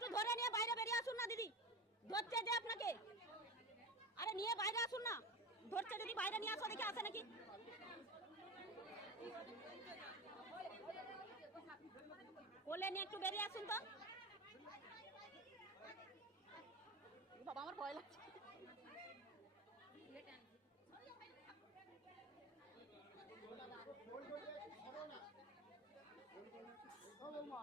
একটু ধরে নিয়ে বাইরে বেরিয়ে আসুন না দিদি, ধরছে যে আপনাকে। আরে নিয়ে বাইরে আসুন না, ধরছে যদি বাইরে নিয়ে আসো, দেখি আসে নাকি। কোলে নিয়ে একটু বেরিয়ে আসুন তো। বাবা আমার ভয় লাগছে। ও মা